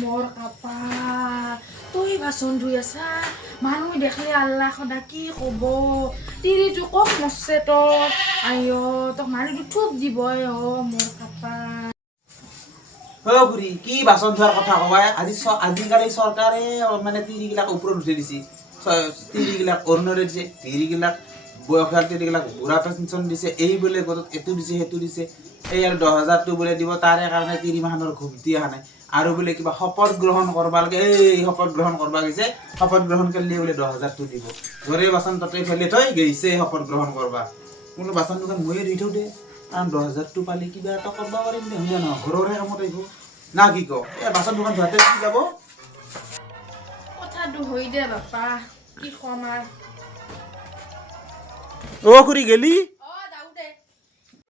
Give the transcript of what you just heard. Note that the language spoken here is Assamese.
মোর কাপাল তুই বাচন ধুই আছা মানুহ দেখলে আল্লাহ সদা কি কব তিৰিটো কক মৰছে তোক আইঅ তোক মানুহটো ঠুপ দিব মোৰ কাপাল বুঢ়ী কি বাচন ধোৱাৰ কথা কবা আজিকালি চৰকাৰে মানে তিৰিগিলাক ওপৰত উঠাই দিছে তিৰিগিলাক অৰুণোদয় দিছে তিৰিগিলাক বয়সীয়াল তিৰিগিলাক বুঢ়া পেঞ্চন দিছে এই বোলে গতত এইটো দিছে সেইটো দিছে এই আৰু 10,000টো বোলে দিব তাৰে কাৰণে তিৰিমাহানৰ ঘুমটি অহা নাই আৰু বোলে কিবা শপত গ্ৰহণ কৰবা লাগে এই শপত গ্ৰহণ কৰবা গৈছে শপত গ্ৰহণ কৰিলে বোলে 10,000টো দিব ঘৰে বাচন তাতে ফেলে থৈ গৈছে শপত গ্ৰহণ কৰবা কোনো বাচন দোকান ময়ে ধুই থওঁ দে কাৰণ 10,000টো পালে কিবা এটা কৰবা পাৰিম দে হয় নহয় ঘৰৰে কামত আহিব না কি ক এই বাচন দোকান ধোৱাতে কি যাব কথাটো হৈ দে বাপা কি কম আৰু খুৰী গেলি